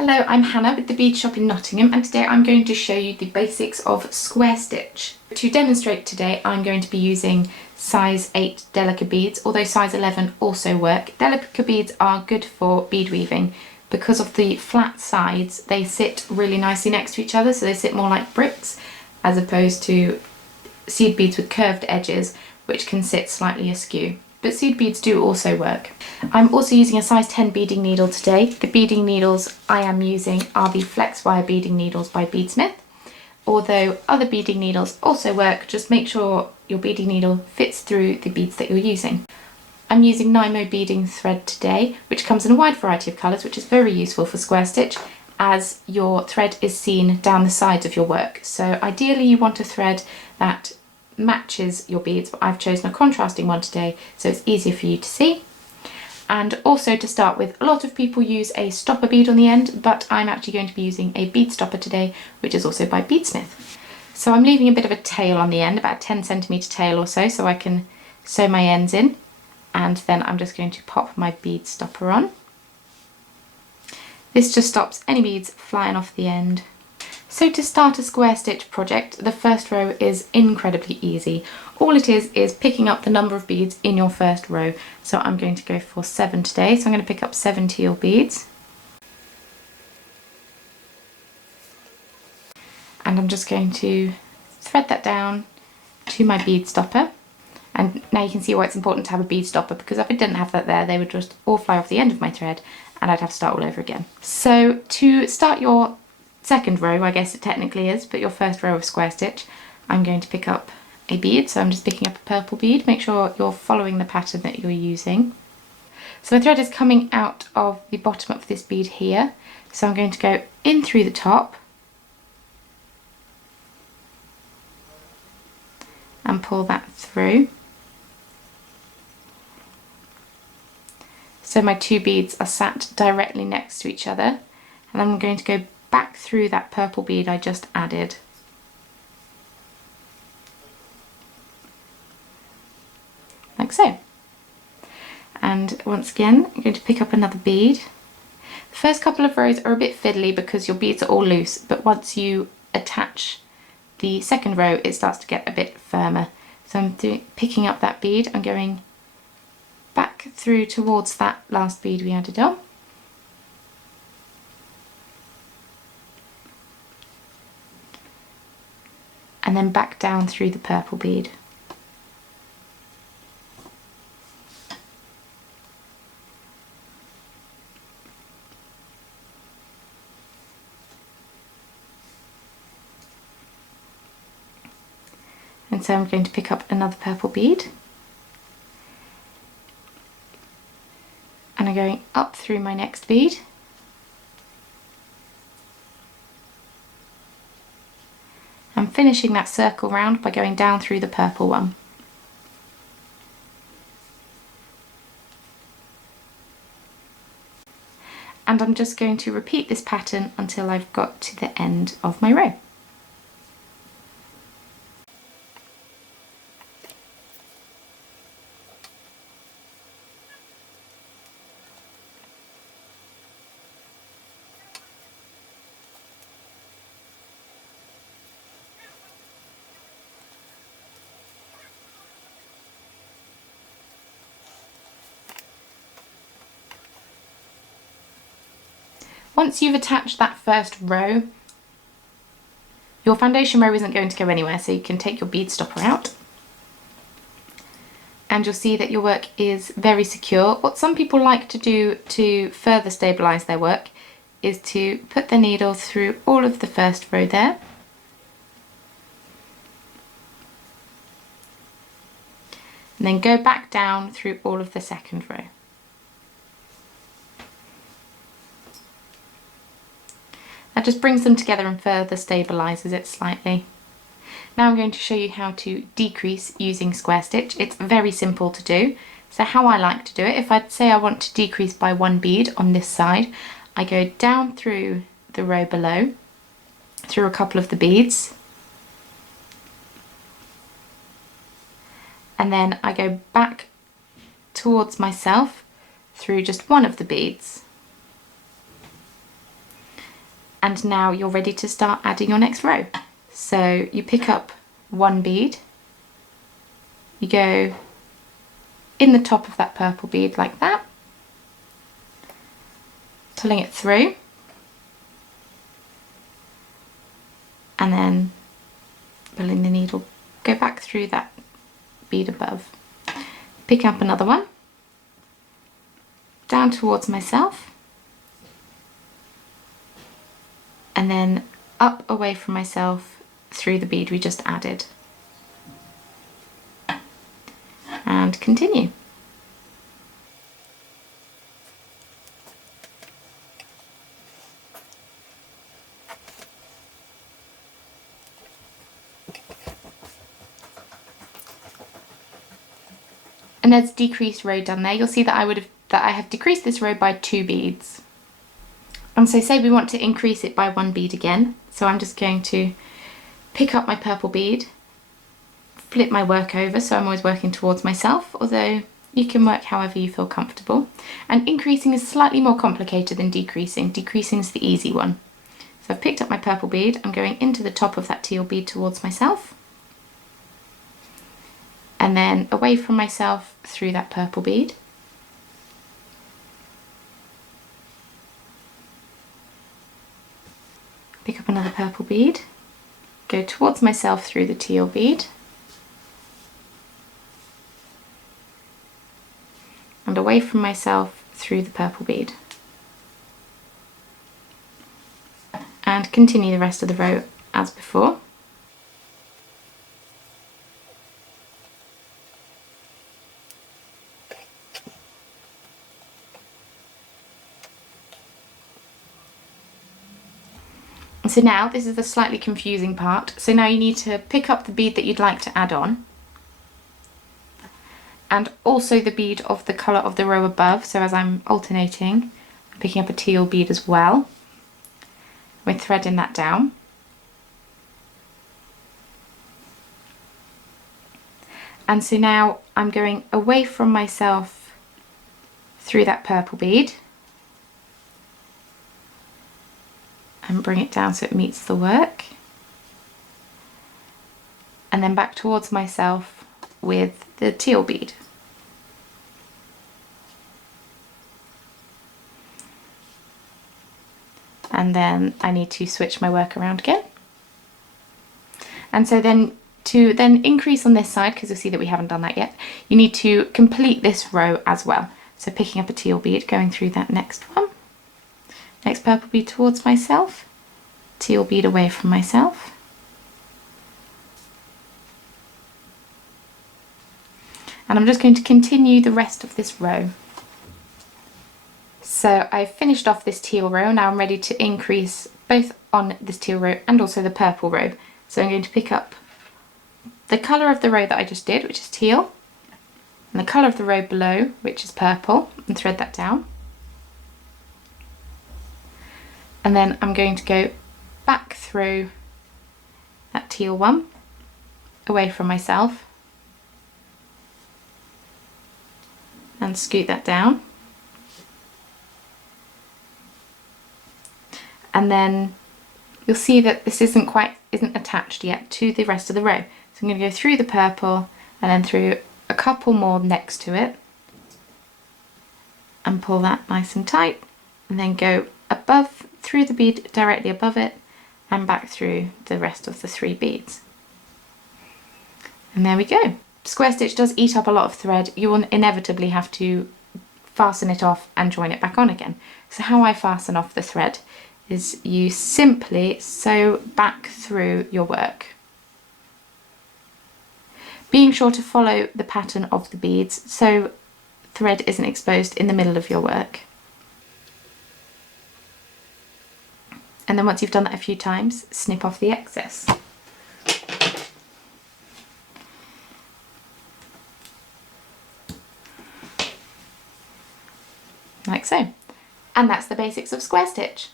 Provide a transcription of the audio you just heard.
Hello, I'm Hannah with the Bead Shop in Nottingham, and today I'm going to show you the basics of square stitch. To demonstrate today, I'm going to be using size 8 Delica beads, although size 11 also work. Delica beads are good for bead weaving because of the flat sides. They sit really nicely next to each other, so they sit more like bricks as opposed to seed beads with curved edges, which can sit slightly askew. But seed beads do also work. I'm also using a size 10 beading needle today. The beading needles I am using are the Flex Wire beading needles by Beadsmith. Although other beading needles also work, just make sure your beading needle fits through the beads that you're using. I'm using Nymo beading thread today, which comes in a wide variety of colours, which is very useful for square stitch as your thread is seen down the sides of your work. So ideally you want a thread that matches your beads, but I've chosen a contrasting one today so it's easier for you to see. And also, to start with, a lot of people use a stopper bead on the end, but I'm actually going to be using a bead stopper today, which is also by Beadsmith. So I'm leaving a bit of a tail on the end, about a 10cm tail or so I can sew my ends in, and then I'm just going to pop my bead stopper on. This just stops any beads flying off the end. So to start a square stitch project, the first row is incredibly easy. All it is picking up the number of beads in your first row. So I'm going to go for 7 today, so I'm going to pick up 7 teal beads. And I'm just going to thread that down to my bead stopper. And now you can see why it's important to have a bead stopper, because if I didn't have that there, they would just all fly off the end of my thread and I'd have to start all over again. So to start your second row, I guess it technically is, but your first row of square stitch, I'm going to pick up a bead. So I'm just picking up a purple bead. Make sure you're following the pattern that you're using. So my thread is coming out of the bottom of this bead here. So I'm going to go in through the top and pull that through. So my 2 beads are sat directly next to each other, and then I'm going to go back through that purple bead I just added. Like so. And once again, I'm going to pick up another bead. The first couple of rows are a bit fiddly because your beads are all loose, but once you attach the second row, it starts to get a bit firmer. So I'm picking up that bead, I'm going back through towards that last bead we added on. And then back down through the purple bead. And so I'm going to pick up another purple bead. And I'm going up through my next bead. I'm finishing that circle round by going down through the purple one. And I'm just going to repeat this pattern until I've got to the end of my row. Once you've attached that first row, your foundation row isn't going to go anywhere, so you can take your bead stopper out. And you'll see that your work is very secure. What some people like to do to further stabilise their work is to put the needle through all of the first row there. And then go back down through all of the second row. That just brings them together and further stabilises it slightly. Now I'm going to show you how to decrease using square stitch. It's very simple to do. So how I like to do it, if I'd say I want to decrease by 1 bead on this side, I go down through the row below, through a couple of the beads, and then I go back towards myself through just one of the beads. And now you're ready to start adding your next row. So you pick up one bead, you go in the top of that purple bead like that, pulling it through, and then pulling the needle, go back through that bead above. Pick up another one, down towards myself, and then up away from myself through the bead we just added. And continue. And there's a decreased row done there. You'll see that I have decreased this row by 2 beads. And so say we want to increase it by 1 bead again. So I'm just going to pick up my purple bead, flip my work over, so I'm always working towards myself, although you can work however you feel comfortable. And increasing is slightly more complicated than decreasing. Decreasing is the easy one. So I've picked up my purple bead, I'm going into the top of that teal bead towards myself, and then away from myself through that purple bead. Pick up another purple bead, go towards myself through the teal bead, and away from myself through the purple bead. And continue the rest of the row as before. So now this is the slightly confusing part. So now you need to pick up the bead that you'd like to add on, and also the bead of the colour of the row above. So as I'm alternating, I'm picking up a teal bead as well. We're threading that down. And so now I'm going away from myself through that purple bead and bring it down so it meets the work, and then back towards myself with the teal bead. And then I need to switch my work around again. And so then to then increase on this side, because you'll see that we haven't done that yet, you need to complete this row as well. So picking up a teal bead, going through that next one, next purple bead towards myself, teal bead away from myself, and I'm just going to continue the rest of this row. So I've finished off this teal row, now I'm ready to increase both on this teal row and also the purple row. So I'm going to pick up the colour of the row that I just did, which is teal, and the colour of the row below, which is purple, and thread that down. And then I'm going to go back through that teal one, away from myself, and scoot that down. And then you'll see that this isn't attached yet to the rest of the row. So I'm going to go through the purple and then through a couple more next to it and pull that nice and tight, and then go above, through the bead directly above it, and back through the rest of the 3 beads. And there we go. Square stitch does eat up a lot of thread. You will inevitably have to fasten it off and join it back on again. So how I fasten off the thread is you simply sew back through your work, being sure to follow the pattern of the beads so thread isn't exposed in the middle of your work. And then once you've done that a few times, snip off the excess. Like so. And that's the basics of square stitch.